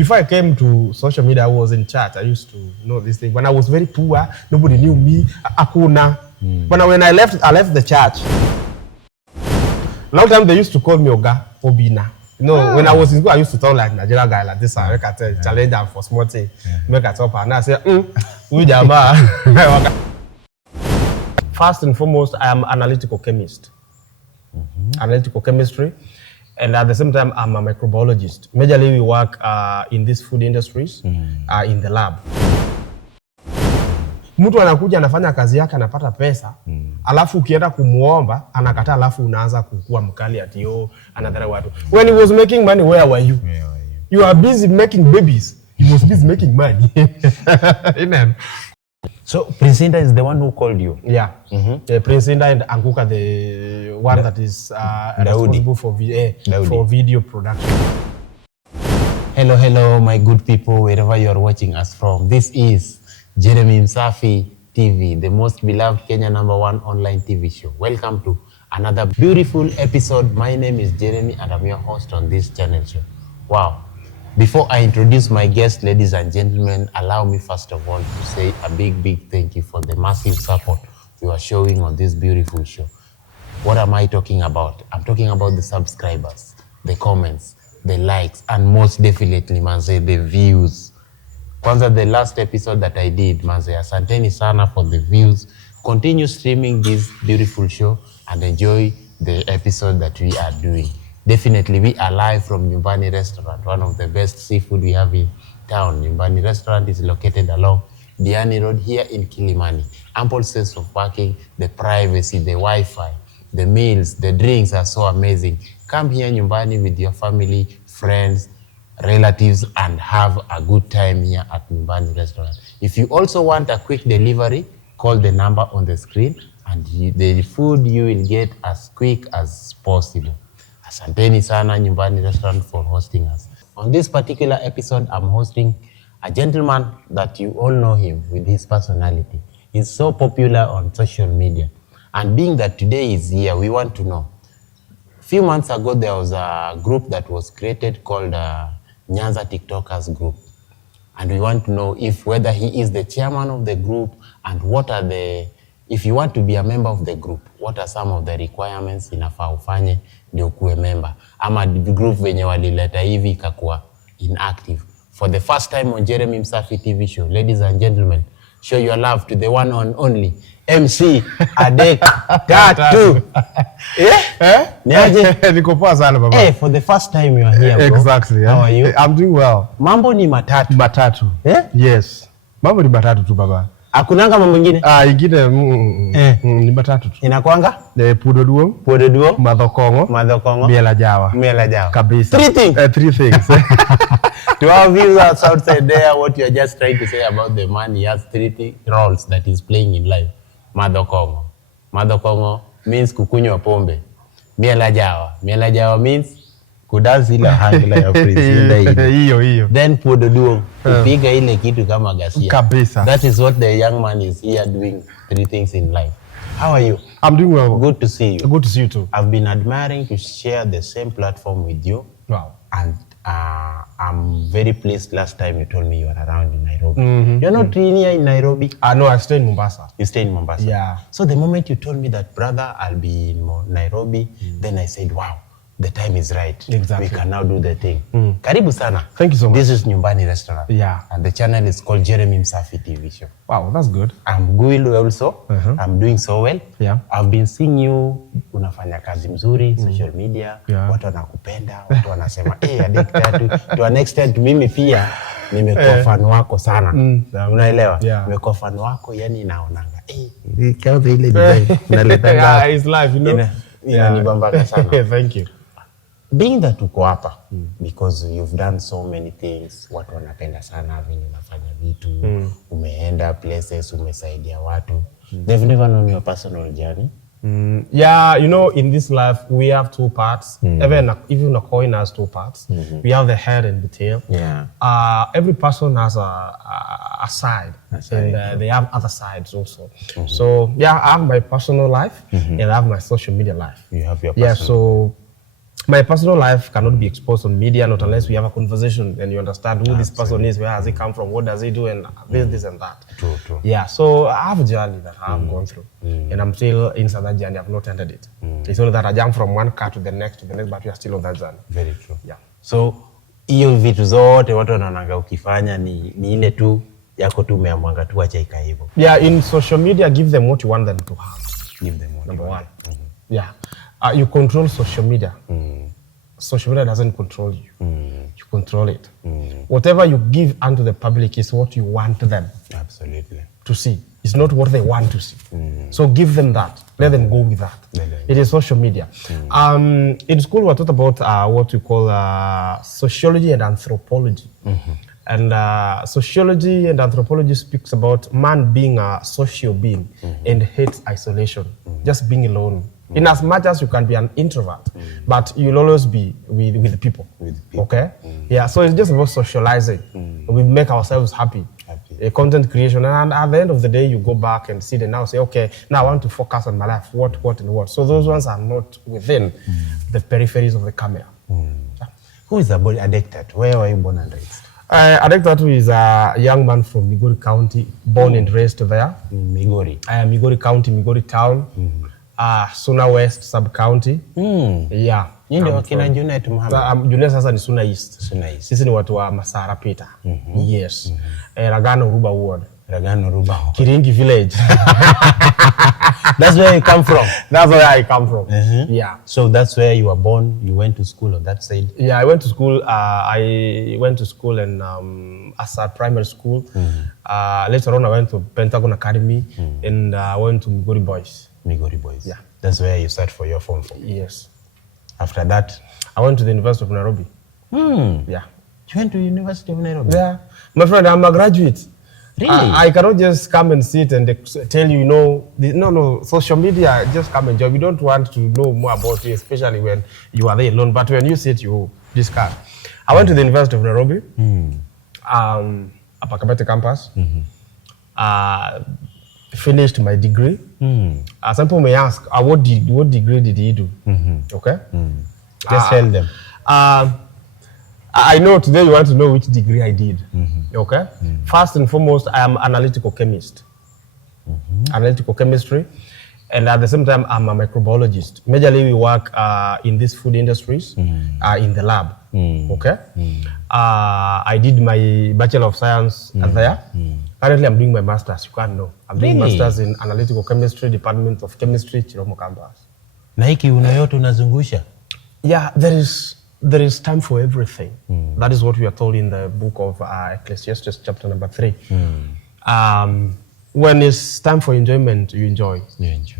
before I came to social media, I was in church. I used to know this thing. When I was very poor, nobody knew me. Akuna. But when I left the church. Long time they used to call me Oga Obina. You know, when I was in school, I used to talk like Nigerian guy like this. I can tell challenge them for small thing. Make a top and I say, First and foremost, I am analytical chemist. Analytical chemistry. And at the same time, I'm a microbiologist. Majorly, we work in these food industries, in the lab. Mtu anakuja anafanya kazi yake anapata pesa, alafu ukienda kumuomba anakataa, alafu unaanza kukua mkali ati anadharau watu. When he was making money, where were you? You are busy making babies. He was busy making money. So Prince Inda is the one who called you? Yeah. Prince Inda and Anguka, the one that is responsible for video production. Hello, my good people, wherever you are watching us from. This is Jeremy Msafi TV, the most beloved Kenya #1 online TV show. Welcome to another beautiful episode. My name is Jeremy and I'm your host on this channel show. Wow. Before I introduce my guest, ladies and gentlemen, allow me first of all to say a big thank you for the massive support you are showing on this beautiful show. What am I talking about? I'm talking about the subscribers, the comments, the likes, and most definitely, manze, the views. Kwanza, the last episode that I did, manze, asanteni sana for the views. Continue streaming this beautiful show and enjoy the episode that we are doing. Definitely, we are live from Nyumbani Restaurant, one of the best seafood we have in town. Nyumbani Restaurant is located along Diani Road here in Kilimani. Ample space of parking, the privacy, the Wi-Fi, the meals, the drinks are so amazing. Come here Nyumbani with your family, friends, relatives, and have a good time here at Nyumbani Restaurant. If you also want a quick delivery, call the number on the screen and the food you will get as quick as possible. Asanteni sana Nyumbani Restaurant for hosting us. On this particular episode, I'm hosting a gentleman that you all know him with his personality. He's so popular on social media. And being that today is here, we want to know. A few months ago, there was a group that was created called Nyanza TikTokers Group. And we want to know whether he is the chairman of the group and if you want to be a member of the group, what are some of the requirements inafaa ufanye ndio kuwe member? Ama the group venye walileta hivi ikakuwa inactive. For the first time on Jeremy Msafi TV show, ladies and gentlemen, show your love to the one and only MC Adek Tatu. Niko poa sana baba. Hey, for the first time you are here, bro. Exactly. How are you? I'm doing well. Mambo ni matatu. Matatu. Yes. Mambo ni matatu tu baba. Hakunanga mambo mengine? Ingine ni matatu tu. Inakuanga? Pudo duo, Madhokongo, Miela Jawa. Kabisa. Three things. To our viewers outside there, what you are just trying to say about the man, he has three roles that he's playing in life. Madhokongo means kukunywa pombe. Miela Jawa means kudansi ila hangla ya Prince. Hiyo. Then Pudo duo, kupiga ile kitu kama gasia. Kabisa. That is what the young man is here doing, three things in life. How are you? I'm doing well. Good to see you. Good to see you too. I've been admiring to share the same platform with you. Wow. And I'm very pleased last time you told me you were around in Nairobi. You're not really here in Nairobi? No, I stay in Mombasa. You stay in Mombasa? Yeah. So the moment you told me that, brother, I'll be in Nairobi, then I said, wow, the time is right. Exactly. We can now do the thing. Karibu sana. Thank you so much. This is Nyumbani Restaurant. Yeah. And the channel is called Jeremy Msafi TV show. Wow, that's good. I'm good also. I'm doing so well. Yeah. I've been seeing you, unafanya kazi mzuri, social media. Yeah. Watu wanakupenda, watu wanasema, Adek Tatu. To an extent, mimi pia, nimekuwa fan wako sana. Unaelewa? Yeah. Nimekuwa fan wako, yani naonanga. Kauza ile design. Unaleta Yeah, it's live, you know. Inanibambaka sana. Thank you. Being that uko hapa, because you've done so many things, watu wanapenda sana venye unafanya vitu, umeenda places, umesaidia watu. They've never known your personal journey. Yeah, you know, in this life, we have two parts. Even a coin has two parts. We have the head and the tail. Yeah. Every person has a side, and they have other sides also. So, yeah, I have my personal life, and I have my social media life. You have your personal so My personal life cannot be exposed on media, not unless we have a conversation and you understand who this person is, where has he come from, what does he do, and this and that. True. Yeah, so I have a journey that I have gone through, and I'm still inside that journey. I've not ended it. It's only that I jump from one car to the next, but we are still on that journey. Very true. Yeah. So hiyo vitu zote watu wanaonanga ukifanya ni ile tu yako tu umeamwanga tu acha ikae hivyo. Yeah, in social media, give them what you want them to have. Give them what Number one. Yeah. You control social media. Social media doesn't control you. You control it. Whatever you give unto the public is what you want them Absolutely. to see. It's not what they want to see. So give them that. Let them go with that. It is social media. In school, we taught about what we call sociology and anthropology. And sociology and anthropology speaks about man being a social being and hates isolation, just being alone. In as much as you can be an introvert, but you'll always be with people. Okay? Yeah, so it's just about socializing. We make ourselves happy. Content creation, and at the end of the day, you go back and see and now say, okay, now I want to focus on my life. What? So those ones are not within the peripheries of the camera. Yeah. Who is Adek Tatu? Where were you born and raised? Adek Tatu is a young man from Migori County, born and raised there. Migori. Migori County, Migori Town, Suna West sub-county. Yeah. Ndio wakina Junet Muhammad. Junet sasa ni Suna East. Suna East. Sisi ni watu wa Masara Peter. Yes. Ragano Ruba Ward. Ragano Ruba Ward. Kiringi Village. That's where you come from. That's where I come from. Yeah. So that's where you were born. You went to school on that side. Yeah, I went to school. I went to school and as a primary school. Later on, I went to Pentagon Academy and I went to Migori Boys. Migori Boys. Yeah. That's where you start for your form 4. Yes. After that, I went to the University of Nairobi. Yeah. You went to the University of Nairobi? Yeah. My friend, I'm a graduate. Really? I cannot just come and sit and tell you, no, social media, just come and join. We don't want to know more about you, especially when you are there alone. But when you sit, you discuss. I went to the University of Nairobi, Upper Kabete campus. Finished my degree. Some people may ask, what degree did he do? Okay? Just tell them. I know today you want to know which degree I did. Okay? First and foremost, I am analytical chemist. Analytical chemistry. And at the same time, I'm a microbiologist. Majorly, we work in these food industries, in the lab. Okay? I did my Bachelor of Science there. Currently, I'm doing my master's. You can't know. I'm doing master's in analytical chemistry, Department of Chemistry, Chiromo campus. Na hiki unayote unazungusha? Yeah, there is time for everything. That is what we are told in the book of Ecclesiastes, chapter number 3. When it's time for enjoyment, you enjoy.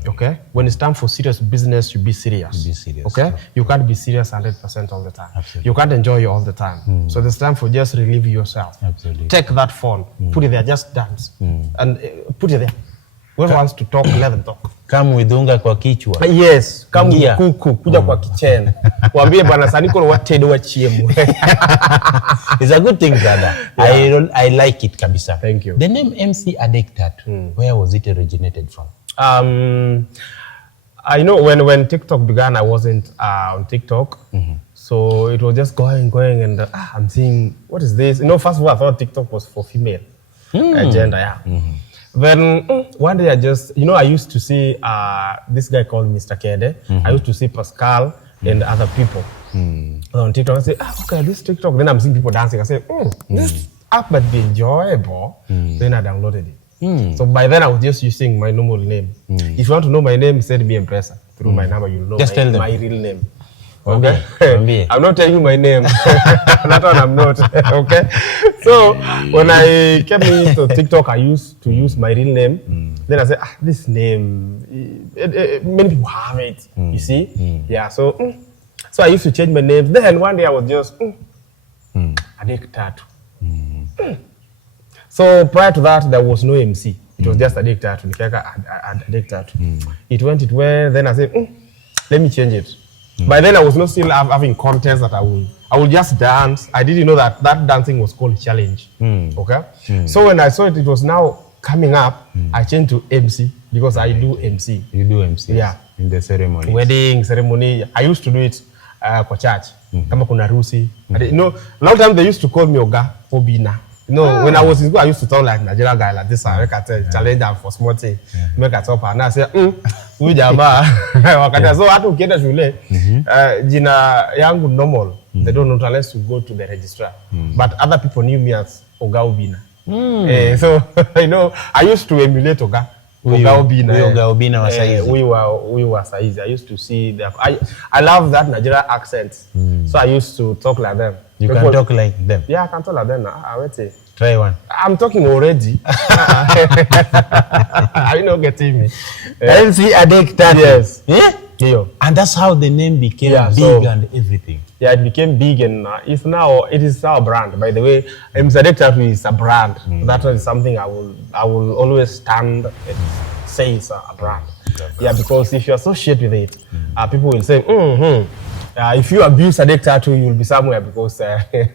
Okay? When it's time for serious business, you be serious. Be serious. Okay? You can't be serious 100% all the time. Absolutely. You can't enjoy it all the time. So there's time for just relieve yourself. Absolutely. Take that phone, put it there, just dance. And put it there. Whoever wants to talk, let them talk. Kama widunga kwa kichwa. Yes, kama kuku, kuja kwa kicheni. Waambie bwana saniko watedo wa chiemu. It's a good thing, brother. Yeah. I like it kabisa. Thank you. The name MC Adek Tatu, where was it originated from? I know when TikTok began, I wasn't on TikTok. So it was just going and I'm seeing, what is this? First of all, I thought TikTok was for female gender, yeah. Then one day I just, I used to see this guy called Mr. Kede. I used to see Pascal and other people on TikTok. I say, okay, this TikTok. Then I'm seeing people dancing. I say, this app might be enjoyable. Then I downloaded it. So by then I was just using my normal name. If you want to know my name, send me M-Pesa through my number. You'll know my real name. Okay? I'm not telling you my name. That one I'm not. Okay? So when I came into TikTok, I used to use my real name. Then I said, this name, many people have it. You see? Yeah, so I used to change my name. Then one day I was just, Adek Tatu. So prior to that, there was no MC. It was just Adek Tatu. Adek Tatu. It went. Then I said, let me change it. By then I was not still having contests that I will just dance. I didn't know that dancing was called challenge. Okay? So when I saw it was now coming up, I changed to MC because I do MC. You do MC? Yeah. In the ceremony? Wedding, ceremony. I used to do it kwa church. Kama kuna rusi. You know, long time they used to call me Oga Obina. You know, when I was in school, I used to talk like Nigerian guy like this. I challenge them for small thing. Make a top and I say, huyu jamaa wakati so hata ukienda shule jina yangu normal. They don't know unless you go to the registrar. But other people knew me as Oga Obina. So you know, I used to emulate Oga Obina. Oga Obina wa saizi. We were saizi. I used to see that. I love that Nigerian accent. So I used to talk like them. You can talk like them? Yeah, I can talk like them. I wait say. Try one. I'm talking already. Are you not getting me? MC Adek Tatu. Yes. Yeah. And that's how the name became big and everything. Yeah, it became big and it is now our brand. By the way, MC Adek Tatu is a brand. That is something I will always stand and say it's a brand. Yeah, because if you associate with it, people will say, if you abuse Adek Tatu, you will be somewhere because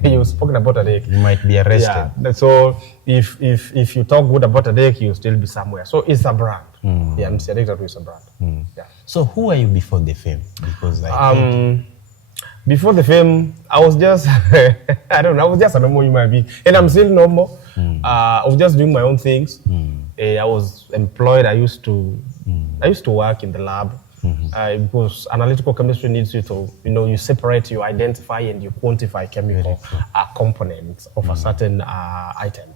you've spoken about Adek. You might be arrested. Yeah. So if you talk good about Adek, you'll still be somewhere. So it's a brand. Yeah, and Adek Tatu is a brand. Yeah. So who are you before the fame? Because before the fame, I was just I don't know. I was just a normal human being, and I'm still normal. I was just doing my own things. I was employed. I used to work in the lab. Because analytical chemistry needs you to, you separate, you identify, and you quantify chemical components of a certain item.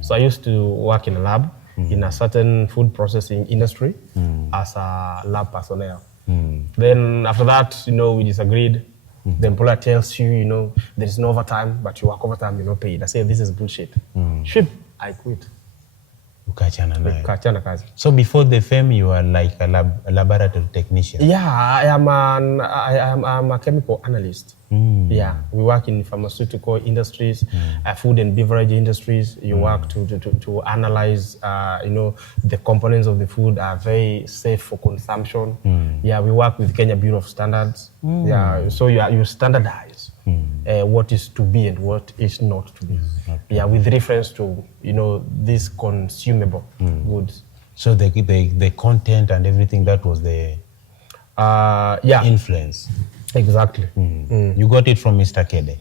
So I used to work in a lab in a certain food processing industry as a lab personnel. Then after that, we disagreed. The employer tells you, there is no overtime, but you work overtime, you're not paid. I say, this is bullshit. I quit. So before the fame, you were like a laboratory technician? Yeah, I am a chemical analyst. Yeah, we work in pharmaceutical industries, food and beverage industries. You work to analyze, the components of the food are very safe for consumption. Yeah, we work with Kenya Bureau of Standards. Yeah, so you standardize what is to be and what is not to be. Yeah, with reference to these consumable goods. So the content and everything, that was the influence. Exactly. You got it from Mr. Kede?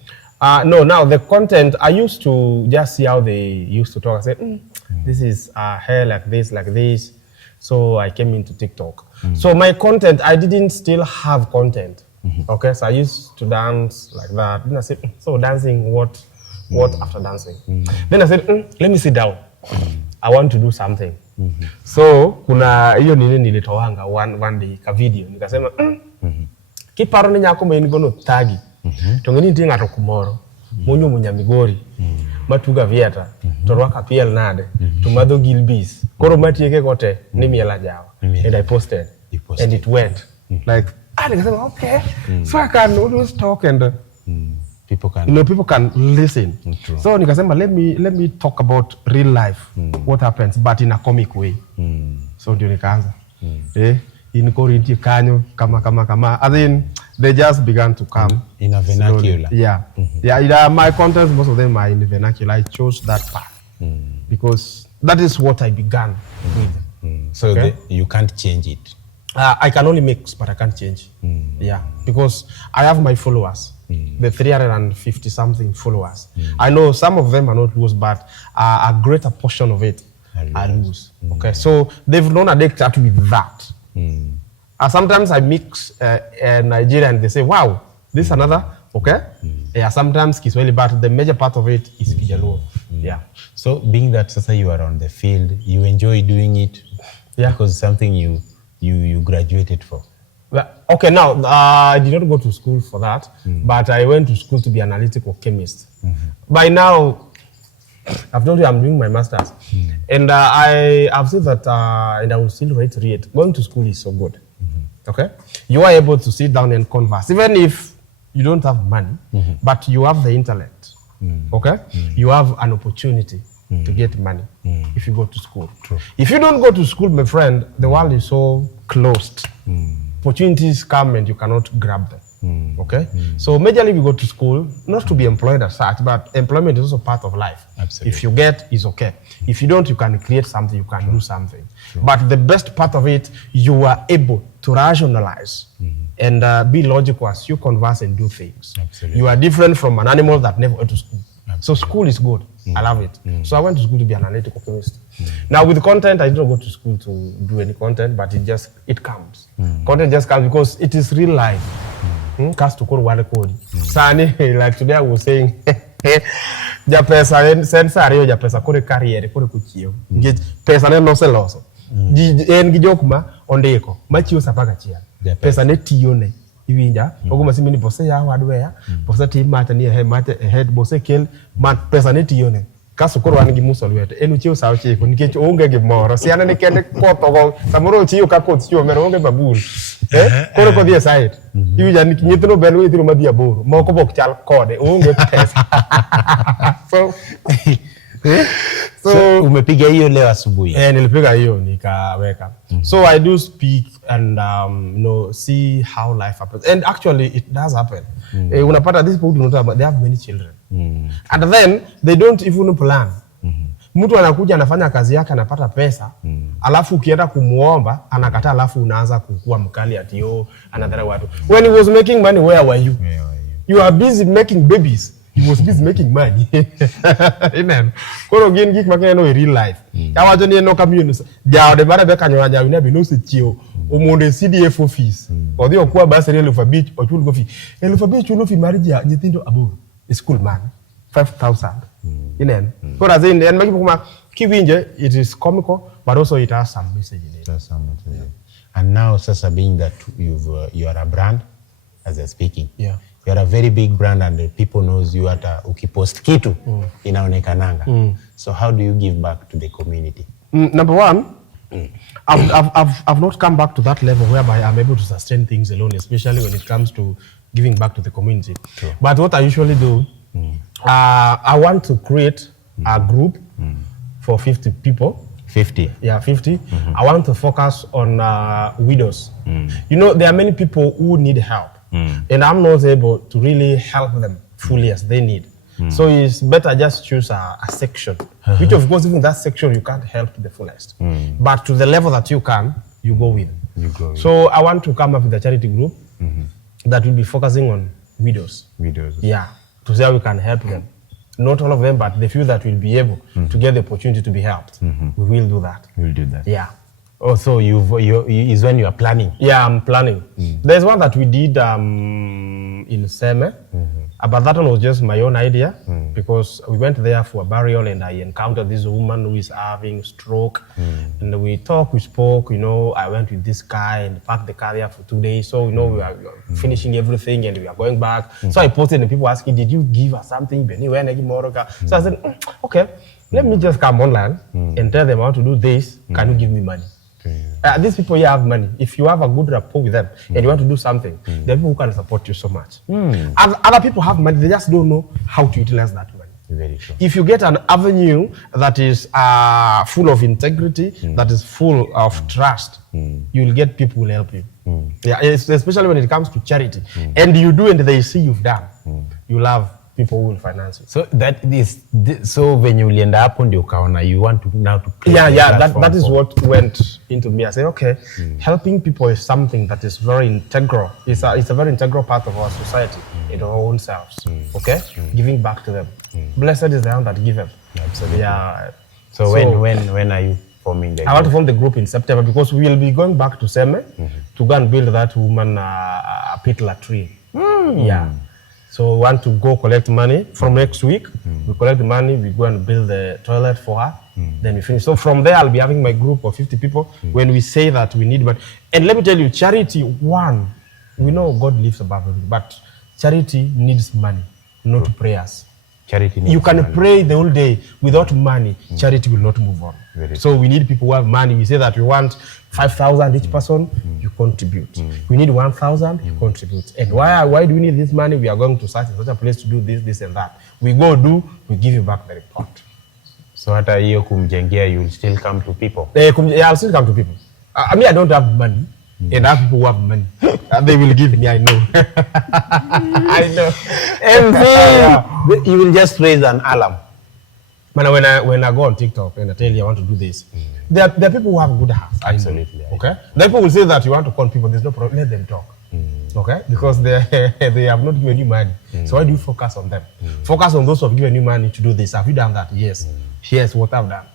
No, now the content, I used to just see how they used to talk. I said, this is hair like this. So I came into TikTok. So my content, I didn't still have content. Okay, so I used to dance like that. Then I said, so dancing, what after dancing? Then I said, let me sit down. I want to do something. So kuna hiyo nilitowanga one day ka video nikasema kiparo ni nyako meni gono tagi tongeni tinga to kumoro monyo munyamigori matuga vieta torwaka PL nade tumadho gilbis koro matieke kote ni miela jawa and I posted and it went like nikasema okay so I can always talk and people can listen. True. So nikasema let me talk about real life, what happens, but in a comic way. So ndio nikaanza. Inikorinti kanyo kama. I mean, they just began to come in a vernacular. Slowly. Yeah. My contents, most of them are in the vernacular. I chose that path because that is what I began with. So okay? You can't change it. I can only mix, but I can't change. Yeah, because I have my followers. The 350 something followers. I know some of them are not loose, but a greater portion of it are loose. Okay, so they've known Adek Tatu with that. Sometimes I mix Nigeria and they say, wow, this is another, okay? Yeah, sometimes Kiswahili, but the major part of it is Kijaluo. Yeah. So being that Sasa you are on the field, you enjoy doing it because it's something you graduated for. Okay, now, I did not go to school for that, but I went to school to be an analytical chemist. By now, I've told you I'm doing my master's. And I've said that, and I will still reiterate, going to school is so good. Okay? You are able to sit down and converse, even if you don't have money, but you have the intellect. Okay? You have an opportunity to get money if you go to school. True. If you don't go to school, my friend, the world is so closed. Opportunities come and you cannot grab them. Okay? So majorly we go to school, not to be employed as such, but employment is also part of life. Absolutely. If you get, it's okay. If you don't, you can create something, you can do something. But the best part of it, you are able to rationalize and be logical as you converse and do things. Absolutely. You are different from an animal that never went to school. So school is good. I love it. So I went to school to be an analytical chemist. Now with content, I didn't go to school to do any content, but it comes. Content just comes because it is real life. Cast to code one code. Sani, like today I was saying, ja pesa sensari ja pesa kore career kore kuchio. Pesa ne no se loso. En gi jokma ondiko machiwo sapaka chiel. Pesa ne tiyone. Iwinja ogoma simini bose ya wadweya bose tim mata ni head bose kel man pesa ne tiyone kaso koro wan gi muso lwete en uchiwo sa ochiko nikech onge gimoro siana ne kende koto go samoro chiwo ka koth chiwo mero onge babul koro kodhi e site iwinja ni nyithindo ben withiro madhi aboro moko bok chal kode onge pesa so umepiga hiyo leo asubuhi? Nilipiga hiyo nikaweka. So I do speak and see how life happens, and actually it does happen. Unapata these people do not they have many children, and then they don't even plan. Mtu anakuja anafanya kazi yake anapata pesa, alafu ukienda kumuomba anakataa, alafu unaanza kukua mkali ati anadhara watu. When he was making money, where were you? You are busy making babies. He was busy making money. Amen. Koro gin gik makene no real life. Kawacho ni no community. Jao de bara be kanyo jao ne bi no se chio. Omonde CDF office. Odhi okwa basari Elufabich ochul go fi. Elufabich chulo fi marriage ya nyithindo aboro. School man. 5,000. Amen. Koro azin and make people kiwinje it is comical but also it has some message in it. And now sasa being that you are a brand as you're speaking. Yeah. You are a very big brand and the people knows you hata ukipost kitu inaonekananga. So how do you give back to the community? Number one, I've not come back to that level whereby I'm able to sustain things alone, especially when it comes to giving back to the community. Sure. But what I usually do, I want to create a group for 50 people. 50? Yeah, 50. I want to focus on widows. You know, there are many people who need help. And I'm not able to really help them fully as they need. So it's better just choose a section, which of course even that section you can't help to the fullest. But to the level that you can, you go with. So I want to come up with a charity group that will be focusing on widows. Yeah, to see how we can help them. Not all of them, but the few that will be able to get the opportunity to be helped. We will do that. We'll do that. Yeah. Also, is when you are planning? Yeah, I'm planning. There's one that we did in Seme, but that one was just my own idea because we went there for a burial and I encountered this woman who is having stroke. And we talked, we spoke, I went with this guy and parked the car there for 2 days. So, we are finishing everything and we are going back. So I posted and people asking, did you give us something? So I said, okay, let me just come online and tell them I want to do this. Can you give me money? These people here have money. If you have a good rapport with them and you want to do something, there are people who can support you so much. And other people have money, they just don't know how to utilize that money. Very true. If you get an avenue that is full of integrity, that is full of trust, you'll get people who will help you. Yeah, especially when it comes to charity. And you do and they see you've done, you'll have people who will finance it. So that is so when you ulienda hapo ndio ukaona you want to now to create that is what went into me. I said, okay, helping people is something that is very integral. It's a very integral part of our society in our own selves. Okay, giving back to them. Blessed is the hand that giveth. Absolutely. Yeah. So when are you forming the group? I want to form the group in September because we will be going back to Seme to go and build that woman a pit latrine. Yeah. So we want to go collect money from next week. We collect the money, we go and build the toilet for her. Then we finish. So from there, I'll be having my group of 50 people when we say that we need money. And let me tell you, charity, one, we know God lives above everything, but charity needs money, not prayers. Charity needs you can money. Pray the whole day without money, charity will not move on. So we need people who have money. We say that we want 5,000 each person, you contribute. We need 1,000, you contribute. And why do we need this money? We are going to such a place to do this, this and that. We go do, we give you back the report. So hata hiyo kumjengea, you will still come to people? Yeah, I'll still come to people. I mean, I don't have money. And I have people who have money. They will give me, I know. I know. And then you will just raise an alarm. But when I go on TikTok and I tell you I want to do this, there are people who have good hearts. Absolutely. Okay? Then people will say that you want to call people, there's no problem, let them talk. Okay, because they have not given you money. So why do you focus on them? Focus on those who have given you money to do this. Have you done that? Yes. Here's what I've done.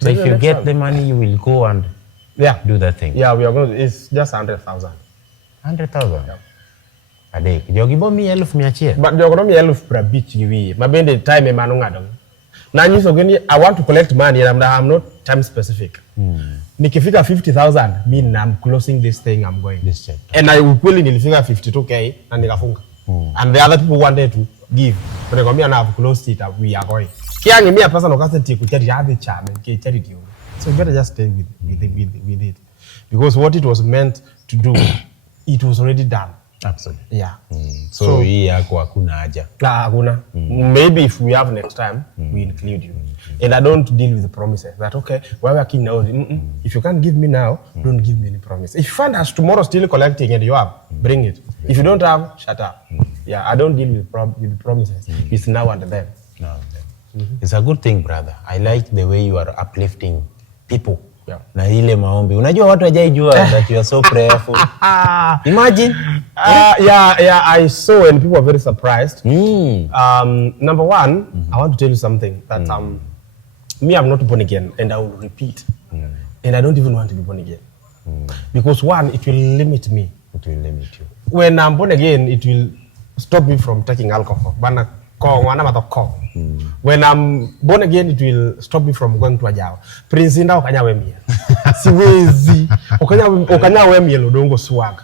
So if you get the money, you will go and do that thing. Yeah, we are going to, it's just 100,000. 100,000? Yeah. Adek, jogibo mi 1,100. But you're going to be 1,000 per beach. Maybe the time now I want to collect money and I'm not time specific. Nikifika 50,000 mean I'm closing this thing, I'm going. This check. And I will pull in nilifika 52k and nikafunga. And the other people wanted to give. But they come here and I've closed it, we are going. Kiangi me a person who can't take charity have charm and charity. So you better just stay with it. Because what it was meant to do, it was already done. Absolutely. Yeah. So hii yako hakuna haja. Hakuna. Maybe if we have next time, we include you. And I don't deal with the promises. That okay, why we are king now? If you can't give me now, don't give me any promise. If you find us tomorrow still collecting and you have, bring it. If you don't have, shut up. Yeah, I don't deal with promises. It's now and then. No. It's a good thing, brother. I like the way you are uplifting people. Yeah. Na ile maombi. Unajua watu hajaijua that you are so prayerful. Imagine. Yeah, I saw and people were very surprised. Number one, I want to tell you something that me, I'm not born again, and I will repeat. And I don't even want to be born again. Because one, it will limit me. It will limit you. When I'm born again, it will stop me from taking alcohol. When I'm born again, it will stop me from going to Ajawa. Prince Inda okanyawe mie. Siwezi. Okanyawe mie lodongo swag.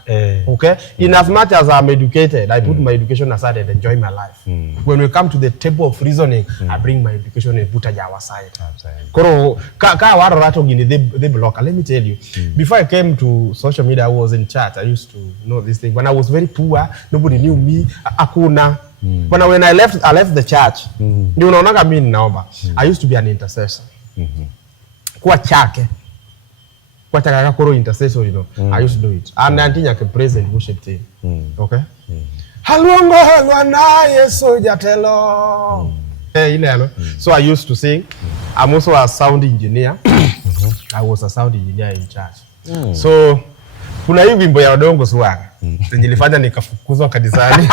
Okay? In as much as I'm educated, I put my education aside and enjoy my life. When we come to the table of reasoning, I bring my education and put Ajawa aside. Koro, ka waro rato gini, they block. Let me tell you, before I came to social media, I was in church. I used to know this thing. When I was very poor, nobody knew me. Akuna. When I left the church, I used to be an intercessor. Kwa chake koro intercessor, you know. I used to do it. And I think I can praise and worship team. Okay? Halongo halwana yeso jatelo. So I used to sing. I'm also a sound engineer. I was a sound engineer in church. So kuna hii wimbo ya Odongo Swaga. Nilifanya nikafukuzwa kanisani.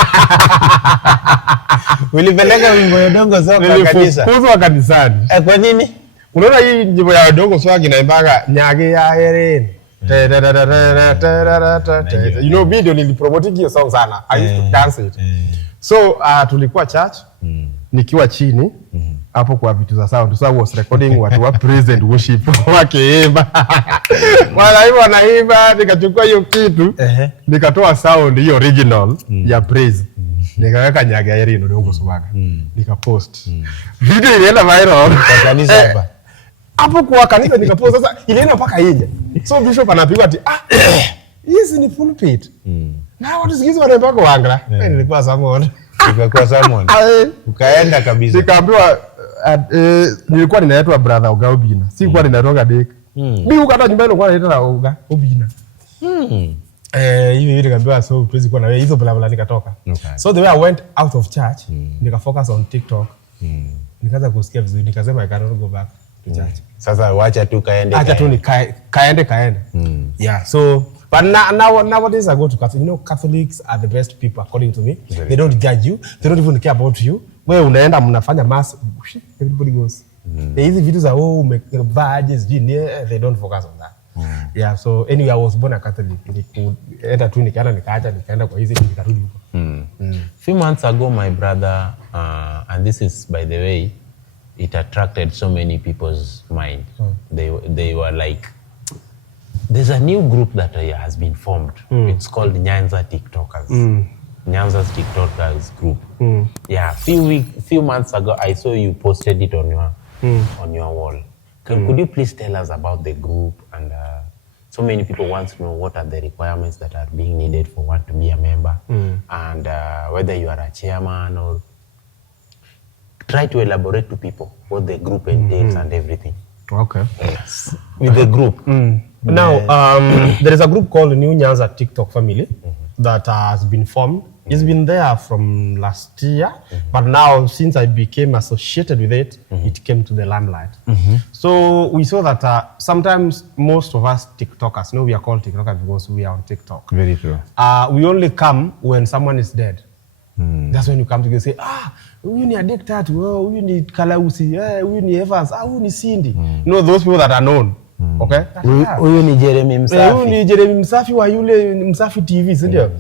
Ulipeleka wimbo ya Odongo Swaga kanisa? Nilifukuzwa kanisani. Kwa nini? Unaona hii wimbo ya Odongo Swaga inaimbaga nyage ya hereni. You know, video nilipromote hiyo song sana. I used to dance it. So tulikuwa church, nikiwa chini hapo kwa vitu za sound. So I was recording watu wa praise and worship wakiimba. Wanaimba, nikachukua hiyo kitu, nikatoa sound hiyo original ya praise. Nikaweka nyage ya hereni Odongo Swaga. Nikapost. Video ilienda viral kwa kanisa hapa. Hapo kwa kanisa nikapost, sasa ilienda mpaka nje. So bishop anapigwa ati hizi ni pulpit. Na watu sikizo wanaimba kwa Angra. Nilikuwa Samon. Nilikuwa Samon. Ukaenda kabisa. Nikaambiwa nilikuwa ninaitwa brother Oga Obina. Sikuwa ninaitwa Adek. Mimi ukata nyumbani kwa ninaitwa Oga Obina. Hivi nikaambiwa so tuwezi kuwa na wewe hizo bla nikatoka. So the way I went out of church, nika focus on TikTok. Nikaanza kusikia vizuri, nikasema I cannot go back to church. Sasa wacha tu kaende. Acha tu ni kaende. Yeah, so but nowadays I go to Catholic. You know, Catholics are the best people according to me. They don't judge you. They don't even care about you. Wewe unaenda mnafanya mass, everybody goes. Hizi vitu za badges, they don't focus on that. Yeah, so anyway, I was born a Catholic. Nikaenda tu nikaenda kwa hizi nikarudi huko. Few months ago, my brother, and this is by the way, it attracted so many people's mind. They were like, there's a new group that has been formed. It's called Nyanza TikTokers. Nyanza's TikTokers group. Yeah, few months ago, I saw you posted it on your wall. Could you please tell us about the group? And so many people want to know what are the requirements that are being needed for one to be a member, and whether you are a chairman or try to elaborate to people what the group entails and everything. Okay. Yes. With the group. Now, there is a group called New Nyanza TikTok Family that has been formed It's been there from last year, but now since I became associated with it, it came to the limelight. So we saw that sometimes most of us TikTokers, we are called TikTokers because we are on TikTok. Very true. We only come when someone is dead. That's when you come together and say, we need Adek Tatu, we need Kalausi, we need Evans, we need Cindy. Those people that are known. Okay? Huyu ni Jeremy Msafi. Huyu ni Jeremy Msafi wa yule Msafi TV, sindio?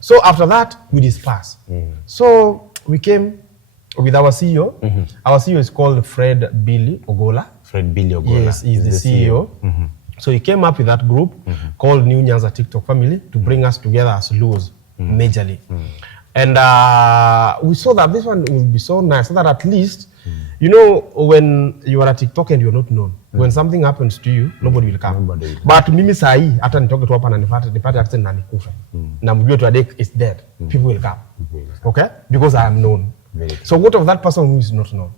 So after that, we dispersed. So we came with our CEO. Our CEO is called Fred Billy Ogola. Fred Billy Ogola. Yes, he's the CEO. So he came up with that group called New Nyanza TikTok Family to bring us together as Luos, majorly. And we saw that this one would be so nice, so that at least, when you are a TikTok and you're not known, when something happens to you, nobody will come. But mimi sahi, hata nitoke tu hapa na nipate accident na nikufe. Na mjue tu Adek is dead. People will come. Okay? Because I am known. So what of that person who is not known?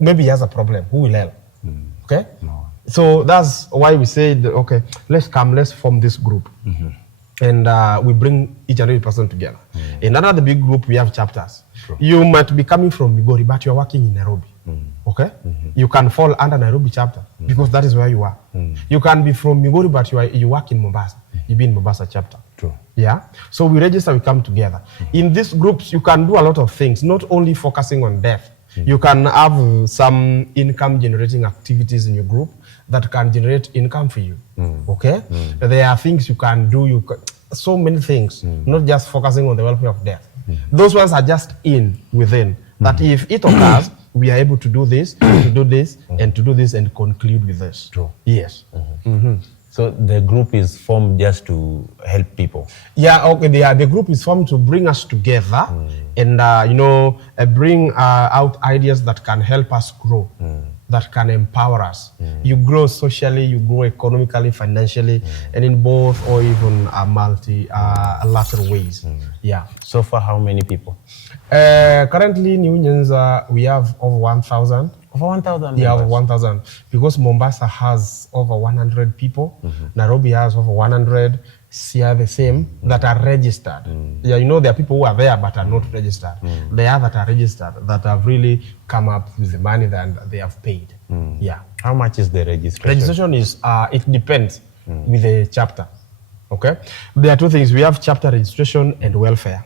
Maybe he has a problem. Who will help? Okay? No. So that's why we said, okay, let's form this group. And we bring each and every person together. In another big group, we have chapters. True. You might be coming from Migori, but you're working in Nairobi. Okay? You can fall under Nairobi chapter because that is where you are. You can be from Migori, but you work in Mombasa. You be in Mombasa chapter. True. Yeah? So we register, we come together. In these groups, you can do a lot of things, not only focusing on death. You can have some income generating activities in your group that can generate income for you. Okay? There are things you can do, so many things, not just focusing on the welfare of death. Those ones are just within. That if it occurs, we are able to do this, to do this, and to do this and conclude with this. True. Yes. So the group is formed just to help people. Yeah, okay. The group is formed to bring us together and bring out ideas that can help us grow, that can empower us. You grow socially, you grow economically, financially, and in both or even multilateral ways. Yeah. So far, how many people? Currently, New Nyanza, we have over 1,000. Over 1,000? Yeah, over 1,000. Because Mombasa has over 100 people. Nairobi has over 100. Sia the same that are registered. Yeah, there are people who are there but are not registered. There are that are registered that have really come up with the money that they have paid. Yeah. How much is the registration? Registration is, it depends with the chapter. Okay? There are two things. We have chapter registration and welfare.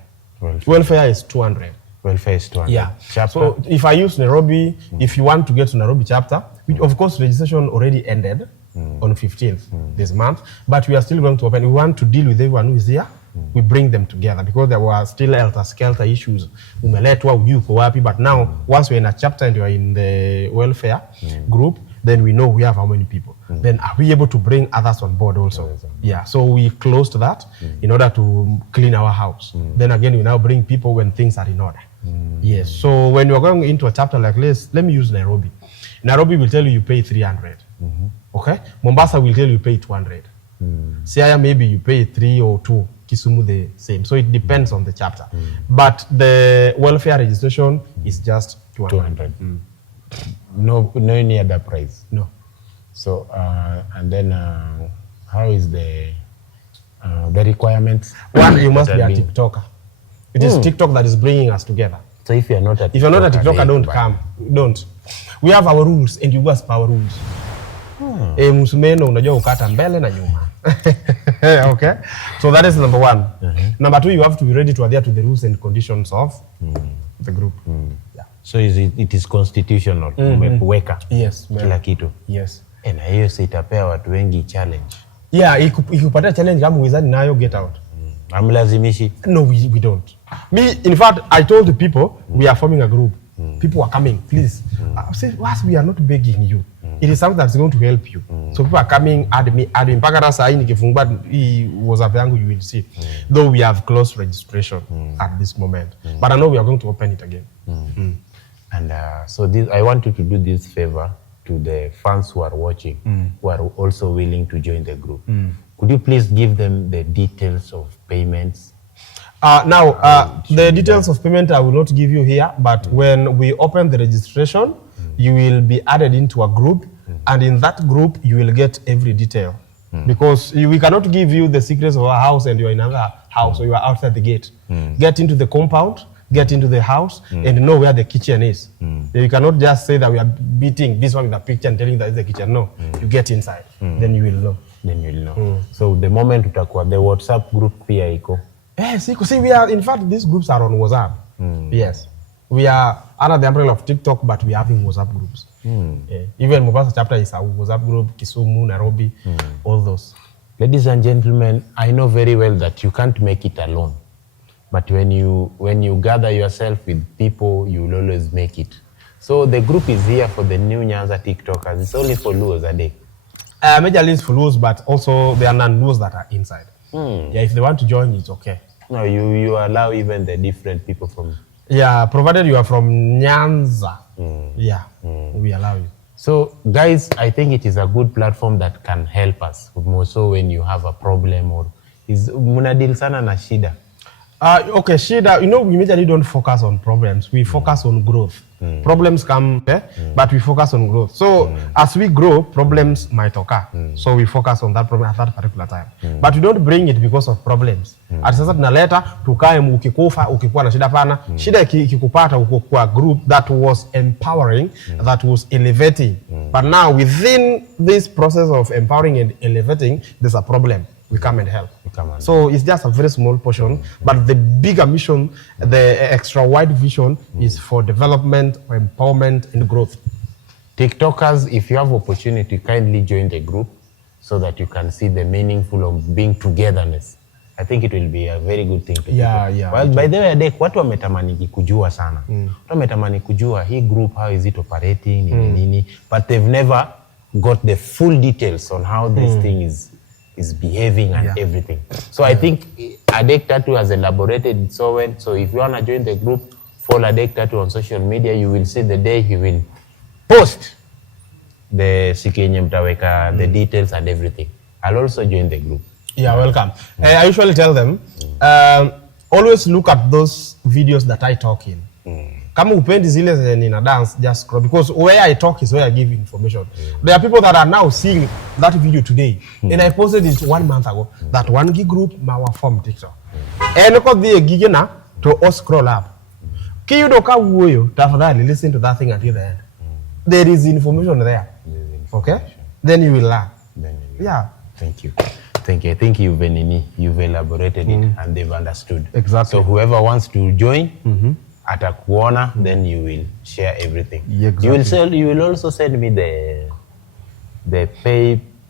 Welfare is 200. Welfare is 200. Yeah. Chapter? So if I use Nairobi, if you want to get to Nairobi chapter, which of course registration already ended on 15th this month, but we are still going to open. We want to deal with everyone who is here. We bring them together because there were still helter-skelter issues. But now, once we're in a chapter and you're in the welfare group, then we know we have how many people. Then are we able to bring others on board also? Yeah, so we closed that in order to clean our house. Then again, we now bring people when things are in order. Yes, so when you're going into a chapter like this, let me use Nairobi. Nairobi will tell you pay 300. Okay? Mombasa will tell you pay 200. Siaya maybe you pay 3 or 2. Kisumu the same. So it depends on the chapter. But the welfare registration is just 200. No any other price? No. So, and then how is the requirements? One, you must be a TikToker. It is TikTok that is bringing us together. So if you are not a TikToker, don't come. Don't. We have our rules and you grasp our rules. Musumeno unajua ukata mbele na nyuma. Okay? So that is number one. Number two, you have to be ready to adhere to the rules and conditions of the group. Yeah. So it is constitutional. Umekuweka. Yes. Kila kitu. Yes. Na hiyo itapea watu wengi challenge. Yeah, ikipata challenge kama wizard nayo get out. Amlazimishi? No, we don't. In fact, I told the people we are forming a group. People are coming, please. Say, we are not begging you. It is something that's going to help you. So people are coming, add me. Mpaka saa hii nikifungua WhatsApp yangu, you will see. Though we have closed registration at this moment. But I know we are going to open it again. And so I want you to do this favor to the fans who are watching, who are also willing to join the group. Could you please give them the details of payments? The details of payment I will not give you here, but when we open the registration, you will be added into a group, and in that group, you will get every detail. Because we cannot give you the secrets of our house and you're in another house, or you are outside the gate. Get into the compound, get into the house, and know where the kitchen is. You cannot just say that we are beating this one with a picture and telling that it's the kitchen. No, you get inside, then you will know. Then you'll know. So the moment utakuwa the WhatsApp group pia iko. See, we are, in fact, these groups are on WhatsApp. Yes. We are under the umbrella of TikTok, but we are having WhatsApp groups. Even Mombasa chapter is a WhatsApp group, Kisumu, Nairobi, all those. Ladies and gentlemen, I know very well that you can't make it alone. But when you gather yourself with people, you will always make it. So the group is here for the new Nyanza TikTokers. It's only for Luos, Adek. Majorly it's for Luos, but also there are non-Luos that are inside. Yeah, if they want to join, it's okay. No, you allow even the different people from... Yeah, provided you are from Nyanza. Yeah, we allow you. So, guys, I think it is a good platform that can help us, more so when you have a problem or is munadil sana na shida. Okay, shida, we majorly don't focus on problems. We focus on growth. Problems come, but we focus on growth. So, as we grow, problems might occur. So, we focus on that problem at that particular time. But we don't bring it because of problems. At sasa tunaleta, tukae ukikufa, ukikuwa na shida pana, shida ikikupata ukikuwa group that was empowering, that was elevating. But now, within this process of empowering and elevating, there's a problem. We come and help. So it's just a very small portion, but the bigger mission, the extra wide vision is for development, empowerment, and growth. TikTokers, if you have opportunity, kindly join the group so that you can see the meaningful of being togetherness. I think it will be a very good thing to do. Yeah. Well, by the way, Adek, watu wametamani kujua sana. Watu wametamani kujua hii group, how is it operating, nini, but they've never got the full details on how this thing is behaving and everything. So I think Adek Tatu has elaborated it so well. So if you want to join the group, follow Adek Tatu on social media. You will see the day he will post the sikenye mtaweka, the details and everything. I'll also join the group. Yeah, welcome. I usually tell them, always look at those videos that I talk in. Kama upendi zile nina dance, just scroll, because where I talk is where I give information. There are people that are now seeing that video today, and I posted it 1 month ago, that one gig group mawa form TikTok. And look at the gig na to scroll up. Kiyudoka uoyo, tafadhali listen to that thing until the end. There is information there. Okay? Then you will learn. Yeah. Thank you. I think you've elaborated it and they've understood. Exactly. So whoever wants to join, atakuona, then you will share everything. Exactly. You will also send me the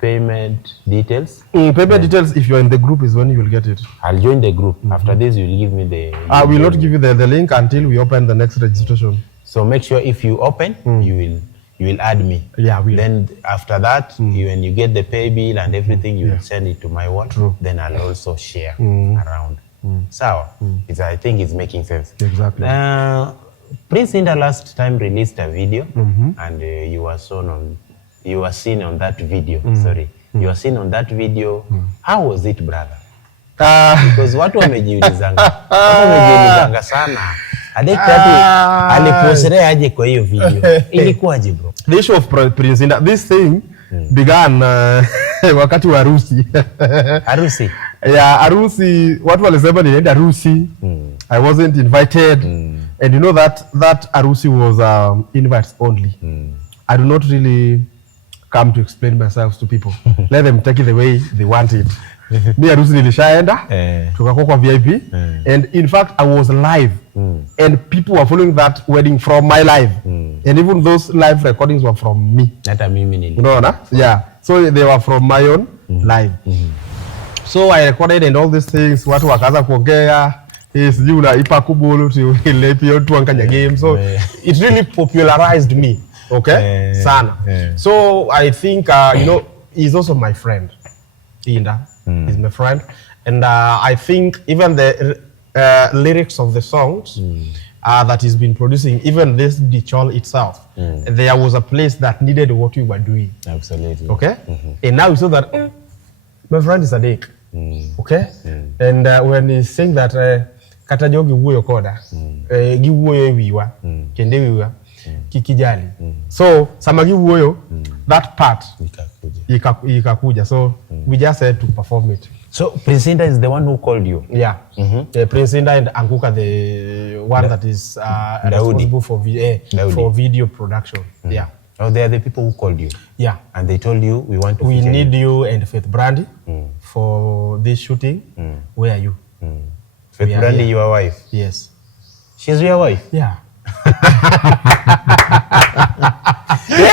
payment details. Payment details, if you're in the group, is when you will get it. I'll join the group. After this, you'll give me the... I will not give you the link until we open the next registration. So make sure if you open, you will add me. Yeah, we will. Then after that, when you get the pay bill and everything, you will send it to my wall. Then I'll also share around. Sawa. I think it's making sense. Exactly. Prince Inda last time released a video, and you were seen on that video. Sorry, you were seen on that video. How was it, brother? Because watu wamejiulizanga sana. Adek Tatu aliposerea aje kwa hiyo video. Ilikuwaje, bro? The issue of Prince Inda, this thing began wakati wa harusi. Harusi? Yeah, harusi, watu walisema nienda harusi. I wasn't invited. And you know that harusi was invites only. I do not really come to explain myself to people. Let them take it the way they want it. Me harusi nilishaenda, tukakuwa kwa VIP, and in fact I was live, and people were following that wedding from my live, and even those live recordings were from me. Hata mimi nili. Unaona? Yeah, so they were from my own live. So I recorded and all these things, watu wakaanza kuongea, sijui unaipa kubulu tuilepio tuanganya game, so it really popularized me, okay? Sana. So I think, he's also my friend. Inda is my friend, and I think even the lyrics of the songs that he's been producing, even this Dichol itself, there was a place that needed what we were doing. Absolutely. Okay? And now we saw that my friend is Adek. Okay? And when he's saying that katajo giwuyo koda, giwuyo wiwa, kende wiwa, kikijali. So sama giwuyo, that part ikakuja. So we just had to perform it. So Prince Indah is the one who called you? Yeah. Prince Indah and Anguka, the one that is responsible for video production. Yeah. Oh, they are the people who called you? Yeah. And they told you, we need you and Faith Brandy for this shooting. Where are you? Faith Brandy, your wife? Yes. She's your wife? Yeah.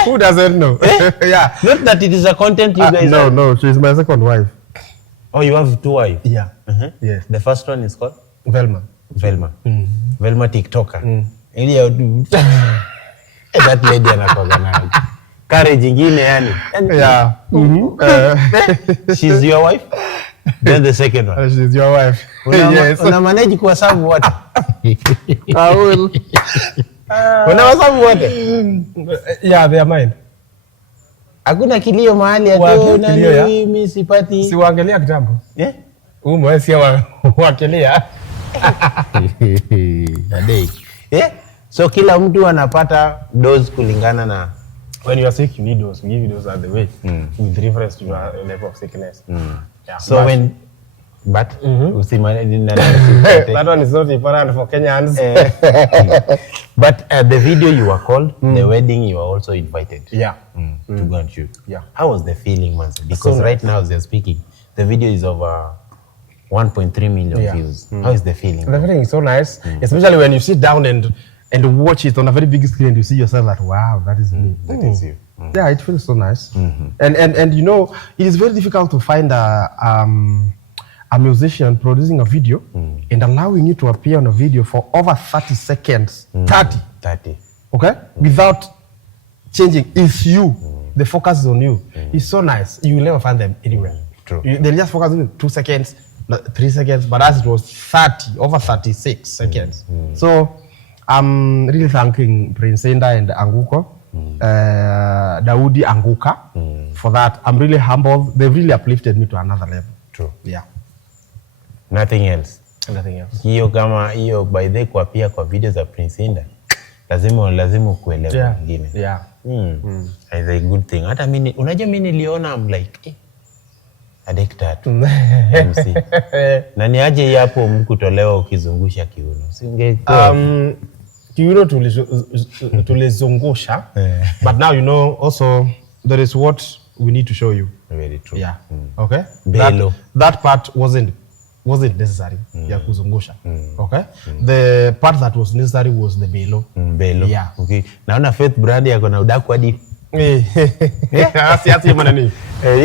Who doesn't know? Yeah. Not that it is a content you guys have. No, she's my second wife. Oh, you have 2 wives? Yeah. Yes. The first one is called? Velma. Velma TikToker. That lady anakoga na courage ingine yani. Yeah. She's your wife? Then the second one. She's your wife. Yes. Una manage kuwasabu wote? I will. Unawasabu wote? Yeah, they are mine. Hakuna kilio mahali ati nani mimi sipati. Si waangalia kitambo. Mwesi wakilia. Adek. So kila mtu anapata dose kulingana na when you are sick you need dose. We give you dose at the way with reference to your level of sickness. Yeah. So that one is not important for Kenyans. But the video you were called, the wedding you were also invited. Yeah. To go and shoot. Yeah. How was the feeling, man? Because right now as they're speaking, the video is over 1.3 million views. How is the feeling? The feeling is so nice, especially when you sit down and watch it on a very big screen and you see yourself that, wow, that is me. That is you. Yeah, it feels so nice. And you know, it is very difficult to find a musician producing a video and allowing you to appear on a video for over 30 seconds. 30. Okay? Without changing. It's you. The focus is on you. It's so nice. You will never find them anywhere. True. They'll just focus on 2 seconds, 3 seconds, but as it was 30, over 36 seconds. So I'm really thanking Prince Indah and Anguko, Daudi Anguka, for that. I'm really humbled. They've really uplifted me to another level. True. Yeah. Nothing else. Nothing else. Hiyo kama hiyo by the kwa pia kwa video za Prince Indah, lazima kuelewa wengine. Yeah. It's a good thing. Hata mimi unajua mimi niliona I'm like Adek Tatu. Na ni aje hapo mkutolewa ukizungusha kiuno. Singekuwa kiuno tulizungusha. But now you know also there is what we need to show you. Very true. Yeah. Okay? That part wasn't necessary ya kuzungusha. Okay? The part that was necessary was the belo. Belo. Yeah. Okay. Naona Faith Brandy yako na udaku hadi. You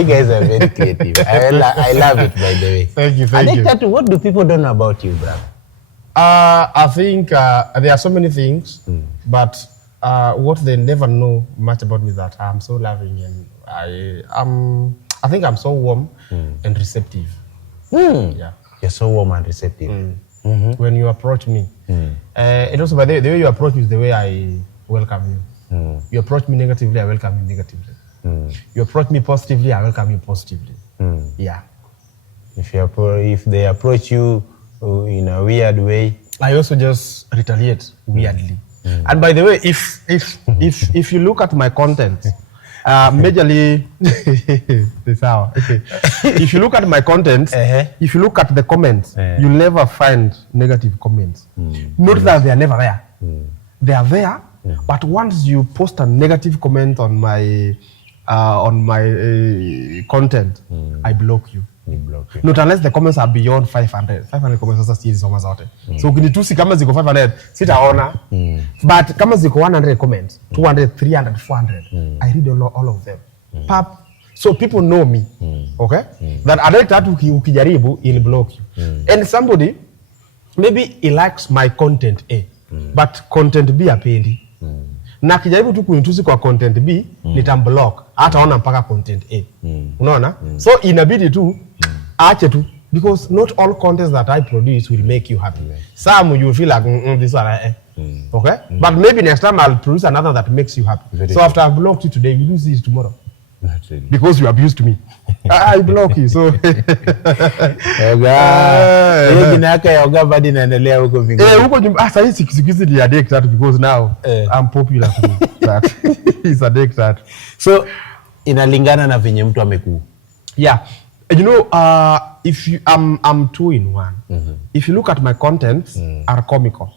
guys are very creative. I love it, by the way. Thank you. Adek Tatu, what do people don't know about you, brother? I think there are so many things, but what they never know much about me is that I'm so loving and I think I'm so warm and receptive. Yeah. You're so warm and receptive. When you approach me. And also by the way you approach me is the way I welcome you. You approach me negatively, I welcome you negatively. You approach me positively, I welcome you positively. Yeah. If they approach you in a weird way, I also just retaliate weirdly. And by the way, if you look at my content, majorly, if you look at my content, if you look at the comments, you'll never find negative comments. Not that they are never there. They are there, but once you post a negative comment on my content, I block you. Not unless the comments are beyond 500. 500 comments sasa si zisoma zote. So ukinitusi kama ziko 500 sitaona. But kama ziko 100 comments, 200, 300, 400, I read all of them. Pap. So people know me. Okay? That Adek Tatu ukijaribu he'll block you. And somebody maybe he likes my content A, but content B hapendi. Na kijaribu tu kunitusi kwa content B, nitamblock. Hataona mpaka content A. Unaona? So inabidi tu aache tu, because not all contents that I produce will make you happy. Some you feel like this one okay? But maybe next time I'll produce another that makes you happy. So after I've blocked you today, you lose it tomorrow. Because you abused me. I block you. So Yoga jina yake ya Yoga bado inaendelea huko vingine. Huko sasa hii siku hizi ni Adek Tatu because now I'm popular to that. He's Adek Tatu. So inalingana na venye mtu amekuu. Yeah. You know, if you, I'm two in one. If you look at my contents, are comical.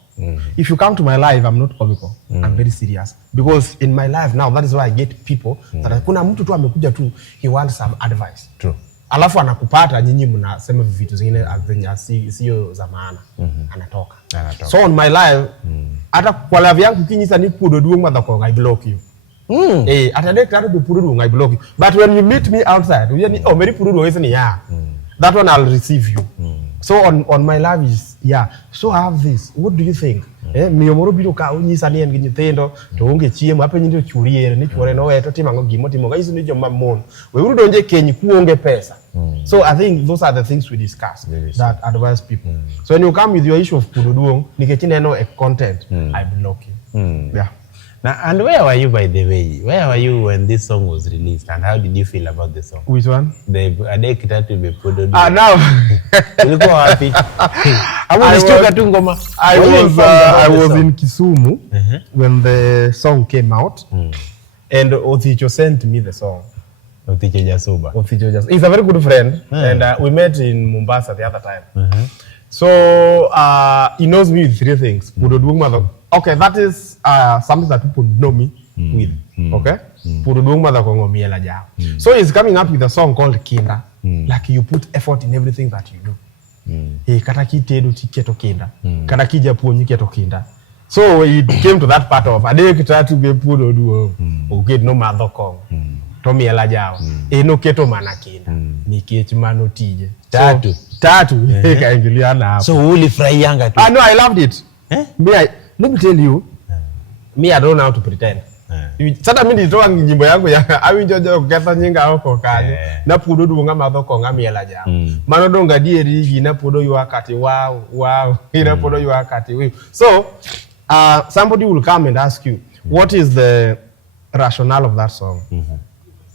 If you come to my live, I'm not comical. I'm very serious. Because in my life now, that is why I get people that kuna mtu tu amekuja tu, he wants some advice. True. Alafu anakupata nyinyi mnasema vitu zingine sio za maana. Anatoka. So on my live, hata kwa live yangu kinyisa ni pudo duong madako I block you. Atadek tatu be pudo I block you. But when you meet me outside, you ni oh meri pudo is ni ya. That one I'll receive you. So on my live is so I have this. What do you think? Miyomoro biro ka unyisa ni en nyithindo to onge chiemo ape nyindo churie ni chuore no weto timango gimo timo ga isu ni joma mon. We uru donje keny ku onge pesa. So I think those are the things we discuss that advise people. So when you come with your issue of pududuong, nikechineno a content, I block you. Yeah. Now, and where were you, by the way? Where were you when this song was released, and how did you feel about the song? Which one? The Adek Tatu be pududuong. Now. Ulikuwa happy. I was in Kisumu when the song came out, and Oticho sent me the song. Oticho Jasuba. He's a very good friend, and we met in Mombasa the other time. So he knows me with three things. Okay, that is something that people know me with. Okay? So he's coming up with a song called Kinda. Like you put effort in everything that you do. Kataki tedo tiketo kinda. Kataki japonyi keto kinda. So it came to that part of Adek Tatu be pudo duo. Okay, no mother kong. Tomi ela jao. No keto mana kinda. Nikech mano tije. Tatu. Tatu. Kaingilia na hapo. So ulifurahia tu. No, I loved it. Let me tell you. Me, I don't know how to pretend. Sasa mimi nitoa nyimbo yangu ya awinjojo kuketha nyinga huko kanye na pudo duonga madhoko ngami ela jao. Mano donga dieri na pudo yu wakati wow ina pudo yu wakati we. So somebody will come and ask you what is the rationale of that song.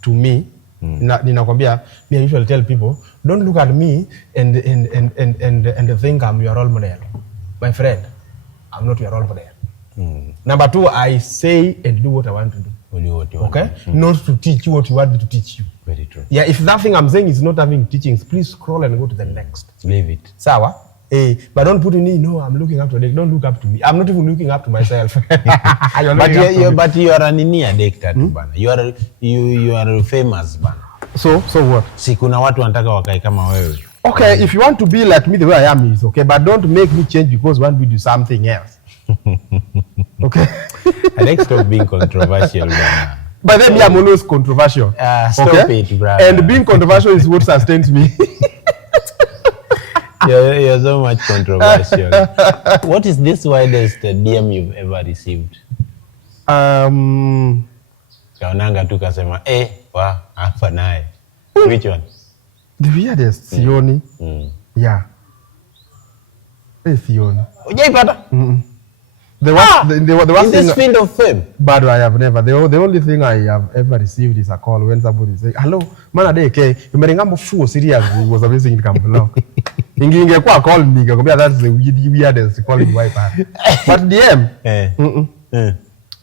To me ninakwambia me I usually tell people don't look at me and think I'm your role model. My friend, I'm not your role model. Number two, I say and do what I want to do. Okay? Not to teach you what you want me to teach you. Very true. Yeah, if that thing I'm saying is not having teachings, please scroll and go to the next. Leave it. Sawa? But don't put in me, no, I'm looking up to Adek. Don't look up to me. I'm not even looking up to myself. but you are an Adek Tatu bana. You are famous bana. So what? Si kuna watu wanataka wakae kama wewe. Okay, if you want to be like me the way I am, it's okay. But don't make me change because one will do something else. Okay? Adek, stop being controversial, man. But then I'm always controversial. Stop it, brother. And being controversial is what sustains me. You're so much controversial. What is this widest DM you've ever received? Kaonanga tu kasema, hapa naye. Which one? The weirdest, Sioni. Yeah. Sioni. Ujaipata? The in this field of fame? But I have never. The only thing I have ever received is a call when somebody say, hello, man Adek, umerengambo full serious. It was amazing in Kampala. Ingekuwa call me, that's the weirdest calling wife. But DM?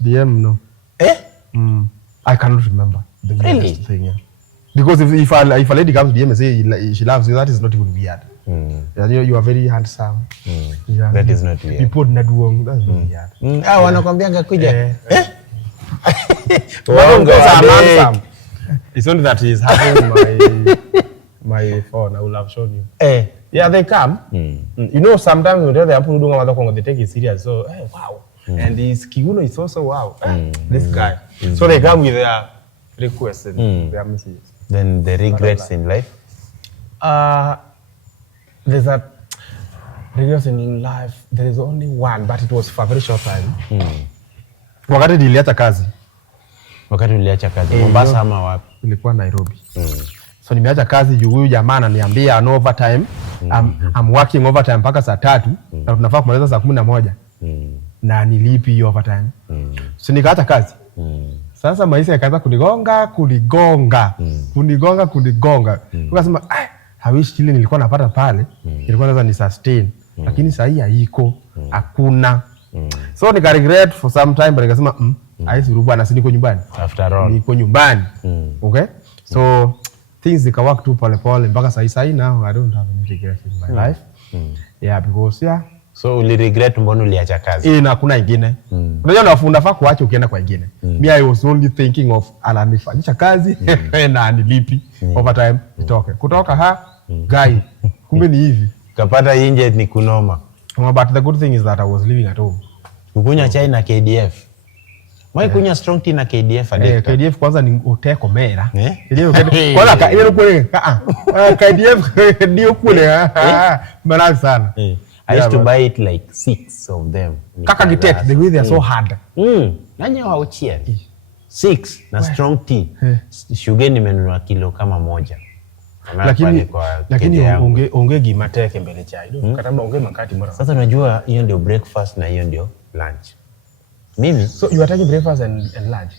DM, no. I cannot remember the weirdest thing. Yeah. Because if a lady comes to DM and say she loves you, that is not even weird. You are very handsome. Yeah. That is not weird. People naduong, that's not weird. Wanakwambianga kuja. Handsome. It's only that he's having my phone. I will have shown you. Yeah, they come. You know, sometimes when they are they take it serious. So, wow. And his kiuno is also wow. This guy. So they come with their requests and their messages. Then the regrets in life? There's a regrets in life. There is only one, but it was for a very short time. Wakati niliacha kazi. Mombasa ama wapi? Nilikuwa Nairobi. So nimeacha kazi juu huyu jamaa ananiambia an overtime. I'm working overtime mpaka saa 3 na tunafaa kumaliza saa 11. Na nilipi hiyo overtime. So nikaacha kazi. Sasa maisha yakaanza kunigonga. Ukasema, I wish kile nilikuwa napata pale, nilikuwa naweza ni sustain. Lakini saa hii haiko, hakuna. So nika regret for some time, but nikasema, haisi rubu na si niko nyumbani. After all. Niko nyumbani. Okay? So things zika work tu pole pole mpaka sai now I don't have any regrets in my life. Yeah, because so uli regret mbona uliacha kazi? Na kuna ingine. Unajua unafaa kuacha ukienda kwa ingine. Me I was only thinking of ananifanyisha kazi na anilipi overtime itoke. Kutoka guy kumbe ni hivi. Kapata inje ni kunoma. But the good thing is that I was living at home. Kukunywa chai na KDF. Mwa kunywa strong tea na KDF Adek. KDF kwanza ni uteko mera. Kwanza KDF ndio kule. Mara sana. I used to buy it like 6 of them. Kaka Gitek, the way they are so hard. Nanya wa uchia. 6 na strong tea. Sugar nimenunua kilo kama 1. Lakini onge gimateke mbele chai. Katamba onge makati mara. Sasa unajua hiyo ndio breakfast na hiyo ndio lunch. Mimi so you are taking breakfast and lunch.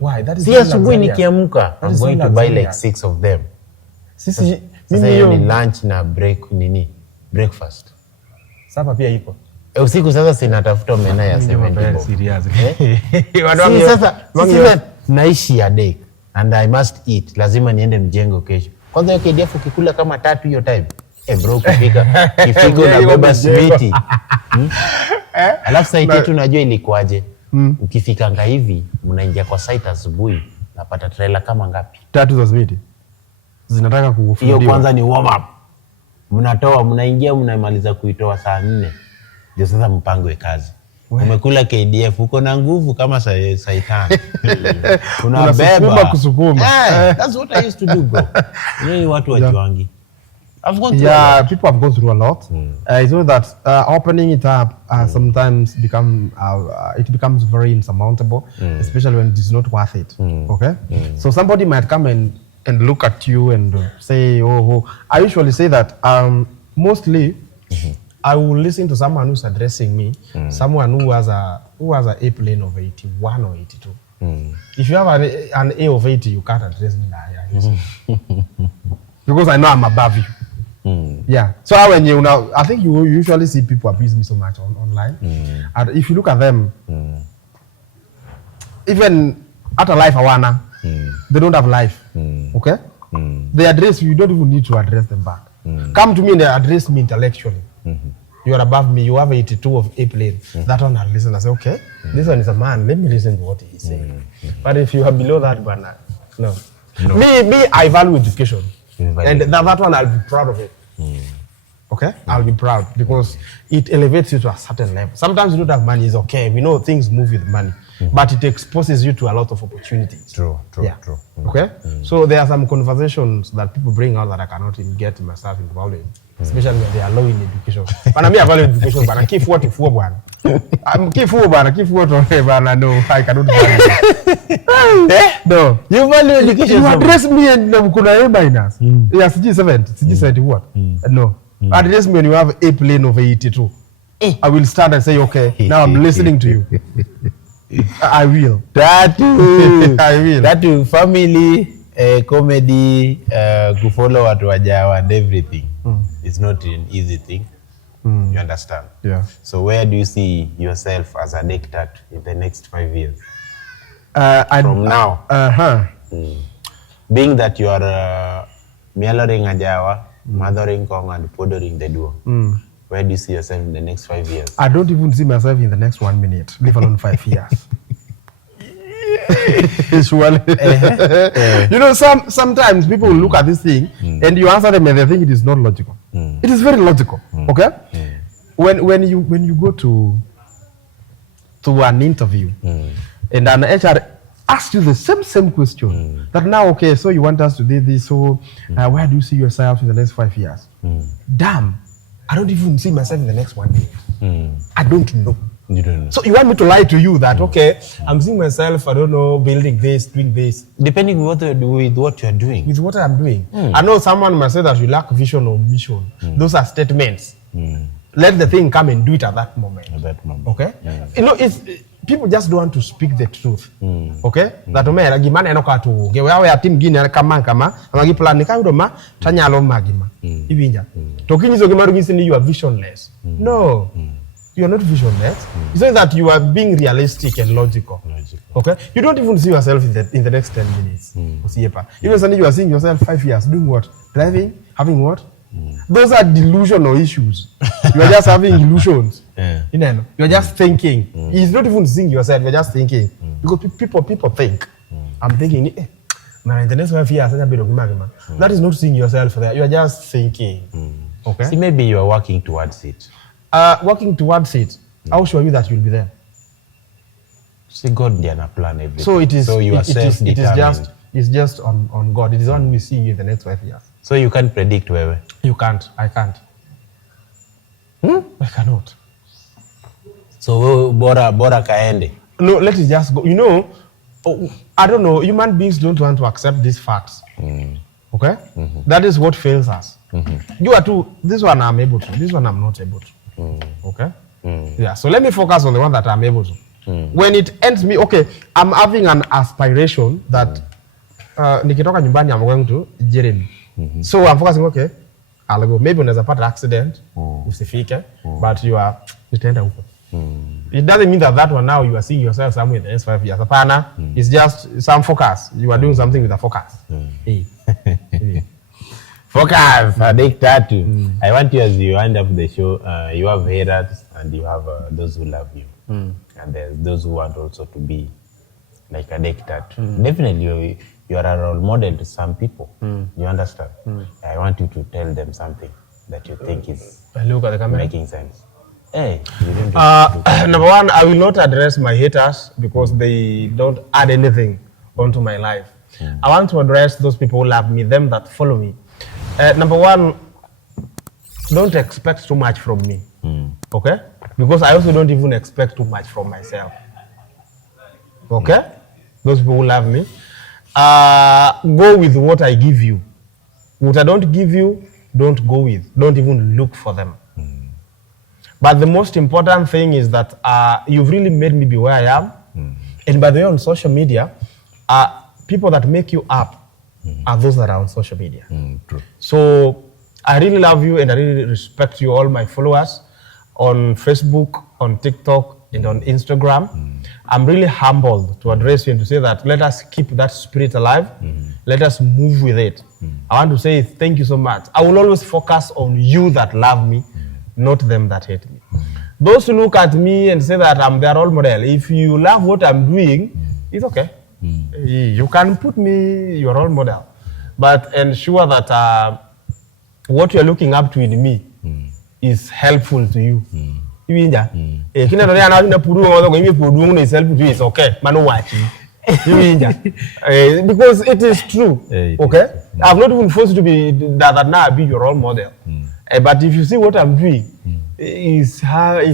Why? That is si asubuhi nikiamka I'm going to buy like 6 of them. Sisi mimi hiyo ni lunch na breakfast. Sasa pia ipo. Usiku sasa sinatafuta omena ya 70 serious. Sasa naishi Adek and I must eat. Lazima niende mjengo kesho. Kwanza ya KDF ukikula kama 3 hiyo time. Bro kifika na beba smiti. Alafu site yetu unajua ilikuaje? Ukifikanga hivi mnaingia kwa site asubuhi napata trailer kama ngapi? 3 za smiti. Zinataka kufundiwa. Hiyo kwanza ni warm up. Mnatoa mnaingia mnamaliza kuitoa saa 4. Ndio sasa mpango kazi. Umekula KDF uko na nguvu kama saa 5. Unabeba kusukuma. That's what I used to do bro. Ni watu wajuangi. I've gone through people have gone through a lot. It's not that opening it up sometimes it becomes very insurmountable, especially when it is not worth it. Okay? So somebody might come and look at you and say, oh. I usually say that mostly I will listen to someone who's addressing me, someone who has a airplane of 81 or 82. If you have an A of 80, you can't address me now. Because I know I'm above you. Yeah. So when I think you usually see people abuse me so much online. And if you look at them, even at a life awana, they don't have life. Okay? They address you don't even need to address them back. Come to me and they address me intellectually. You are above me, you have 82 of airplane. That one I'll listen and say, okay, this one is a man, let me listen to what he's saying. But if you are below that banner, no. Me, I value education. And that one I'll be proud of it. Okay? I'll be proud because it elevates you to a certain level. Sometimes you don't have money, it's okay. We know things move with money. But it exposes you to a lot of opportunities. True. Okay? So there are some conversations that people bring out that I cannot even get myself involved in. Especially when they are low in education. But I value education, but I keep what if you want. I'm keep what no, I cannot value. No. You value education. You address me and kuna A minus. Yeah, CG70 what? No. Address me when you have a plane of 82. I will stand and say, okay, now I'm listening to you. I will. Tatu. I will. Tatu, family, comedy, to follow what wajawa and everything. It's not an easy thing. You understand? Yeah. So where do you see yourself as a Adek Tatu in the next 5 years? From now. Being that you are mealoring ajawa, mothering kong and podoring the duo. Where do you see yourself in the next 5 years? I don't even see myself in the next 1 minute, leave alone 5 years. You know, sometimes people will look at this thing and you answer them and they think it is not logical. It is very logical. Okay? When you go to an interview and an HR asks you the same question, that now, okay, so you want us to do this, so where do you see yourself in the next 5 years? Damn, I don't even see myself in the next 1 minute. I don't know. You don't know. So you want me to lie to you that, okay, I'm seeing myself, I don't know, building this, doing this. Depending with what you're doing. With what I'm doing. I know someone might say that you lack vision or mission. Those are statements. Let the thing come and do it at that moment. Okay? You know, people just don't want to speak the truth. Okay? That umera gimana enoka tu. Gewe ya team gini kama amagi plan ka udoma tanyalo magima. Ibinja. Tokinyizo gimaru gisini you are visionless. No. You are not visionless. It's not that you are being realistic and logical. Okay? You don't even see yourself in the next 10 minutes. Even suddenly you are seeing yourself 5 years doing what? Driving? Having what? Those are delusional issues. You are just having illusions. You know, you are just thinking. It's not even seeing yourself, you are just thinking. Because people think. I'm thinking, man, in the next 5 years, that is not seeing yourself there. You are just thinking. Okay? See, maybe you are working towards it. Working towards it, how sure are you that you'll be there? See, God did a plan everything. So it is. So you are self-determined. It's just on God. It is on we see you in the next 5 years. So you can't predict where. You can't. I can't. I cannot. So bora kaende. No, let it just go. You know, I don't know. Human beings don't want to accept these facts. Okay, that is what fails us. You are too. This one I'm able to. This one I'm not able to. Okay. Yeah. So let me focus on the one that I'm able to. When it ends me, okay, I'm having an aspiration that nikitoka nyumbani I'm going to Jeremy. So I'm focusing, okay, I'll go. Maybe unaweza pata accident, usifike, but you are nitaenda huko. It doesn't mean that one now you are seeing yourself somewhere in the next 5 years. Apana, it's just some focus. You are doing something with a focus. Focus, Adek Tatu. I want you, as you wind up the show, you have haters and you have those who love you. And there's those who want also to be like Adek Tatu. Definitely, you are a role model to some people. You understand? I want you to tell them something that you think is making sense. Hey, number one, I will not address my haters because they don't add anything onto my life. I want to address those people who love me, them that follow me. Number one, don't expect too much from me. Okay? Because I also don't even expect too much from myself. Okay? Those people who love me. Go with what I give you. What I don't give you, don't go with. Don't even look for them. But the most important thing is that you've really made me be where I am. And by the way, on social media, people that make you up are those that are on social media. True. So I really love you and I really respect you, all my followers on Facebook, on TikTok, and on Instagram. I'm really humbled to address you and to say that let us keep that spirit alive. Let us move with it. I want to say thank you so much. I will always focus on you that love me, not them that hate me. Those who look at me and say that I'm their role model, if you love what I'm doing, it's okay. You can put me your role model, but ensure that what you're looking up to in me is helpful to you. It's okay. Because it is true. Okay? I've not even forced you to be that now I be your role model. But if you see what I'm doing, is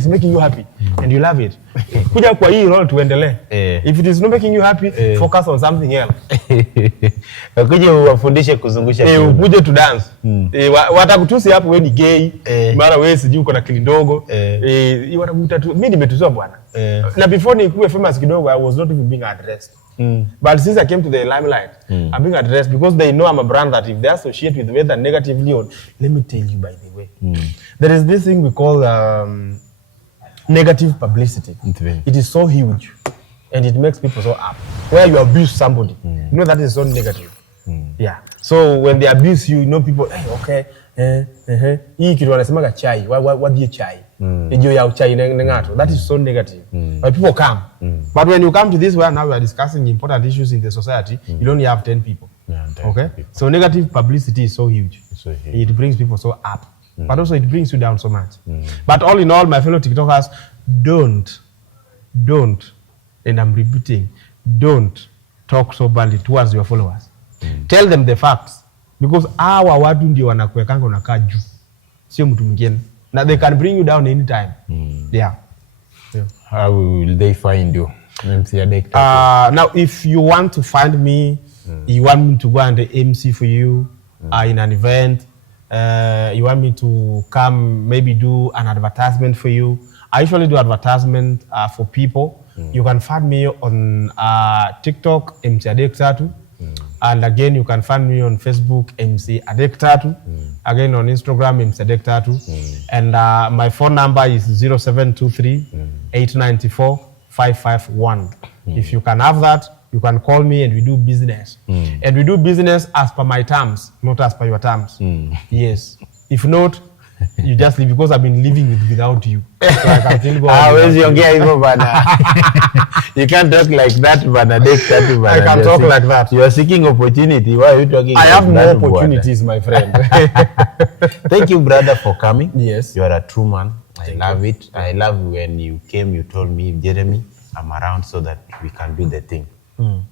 making you happy and you love it. Kuja kwa hii role tuendelee. If it is not making you happy, focus on something else. Kuja uwafundishe kuzungusha. Ukuje to dance. Watakutusi hapo wewe ni gay, mara wewe sijui uko na kili ndogo. Watakuta tu mimi nimetuzoa bwana. Na before nikuwe famous kidogo, I was not even being addressed. But since I came to the limelight, I'm being addressed because they know I'm a brand that if they associate with me that negatively on, let me tell you by the way, there is this thing we call negative publicity. It is so huge and it makes people so up. Where you abuse somebody, you know that is so negative. Yeah. So when they abuse you, you know people, hey, okay, hii kitu wanasemaga chai, what do you chai? That is so negative. But people come. But when you come to this where now we are discussing important issues in the society, you only have 10 people. Okay? People. So negative publicity is so huge. It brings people so up. But also it brings you down so much. But all in all, my fellow TikTokers, don't, and I'm repeating, don't talk so badly towards your followers. Tell them the facts. Because hawa watu ndio wanakuwekanga unakaa juu. Sio mtu mwingine. Now they can bring you down anytime. Yeah. How will they find you? Now, if you want to find me, you want me to go and MC for you in an event, you want me to come maybe do an advertisement for you. I usually do advertisement for people. You can find me on TikTok, MC Adek Tatu. And again, you can find me on Facebook, MC Adek Tatu. Again, on Instagram, MC Adek Tatu. And my phone number is 0723 894 551. If you can have that, you can call me and we do business. And we do business as per my terms, not as per your terms. Yes. If not, you just leave, because I've been living without you. So I can still go on. You can't talk like that, Adek. I can talk like that. You are seeking opportunity. Why are you talking I have like more opportunities, my friend. Thank you, brother, for coming. Yes. You are a true man. I love it. I love when you came, you told me, Jeremy, I'm around so that we can do the thing.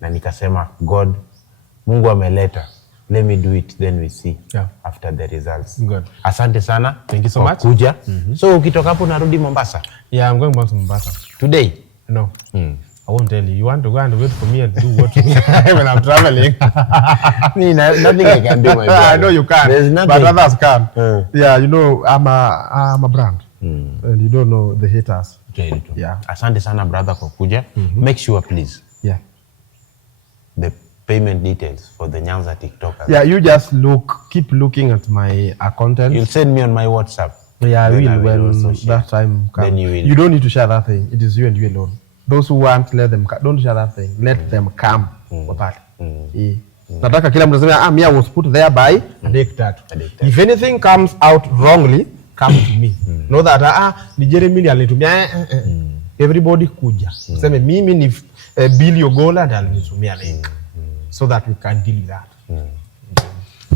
Na nikasema, God, Mungu ameleta. Let me do it, then we see after the results. Good. Asante sana. Thank you so much. Kuja. So ukitoka hapo narudi Mombasa? Yeah, I'm going back to Mombasa. Today? No. I won't tell you. You want to go and wait for me and do what when I'm traveling? Nothing I can do, my brother. I know you can. There's nothing. But others can. Yeah, you know, I'm a brand. And you don't know the haters. Okay. Yeah. Asante sana, brother, kwa kuja. Make sure, please. Yeah. The payment details for the Nyanza TikTokers. Yeah, you just keep looking at my content. You'll send me on my WhatsApp. Yeah, I will when that time comes. Then you will. You don't need to share that thing. It is you and you alone. Those who want, let them don't share that thing. Let them come for that. Nataka kila mtu aseme, me, I was put there by Adek Tatu. If anything comes out wrongly, come to me. Know that ni Jeremy alinitumia. Everybody kuja. Sema mimi ni Bill Yogola and alinitumia link. So that we can deal with that.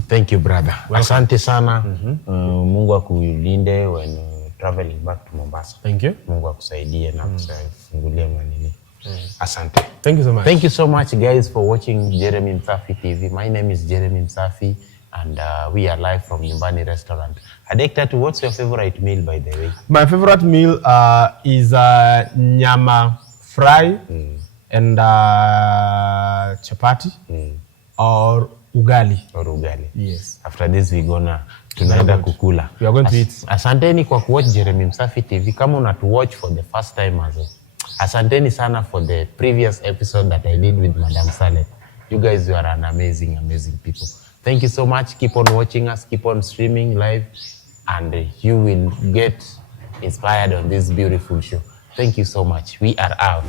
Thank you, brother. Asante sana. Mungu akulinde when traveling back to Mombasa. Thank you. Mungu akusaidie na kufungulia manini. Asante. Thank you so much. Thank you so much, guys, for watching Jeremy Msafi TV. My name is Jeremy Msafi, and we are live from Nyumbani Restaurant. Adek Tatu, what's your favorite meal, by the way? My favorite meal is nyama fry and chapati or ugali. Yes. After this, tunaenda kukula. We are going to eat. Asanteni kwa kuwatch Jeremy Msafi TV. Kama unatu watch for the first time asanteni sana for the previous episode that I did with Madam Saleh. You guys are an amazing people. Thank you so much. Keep on watching us. Keep on streaming live. And you will get inspired on this beautiful show. Thank you so much. We are out.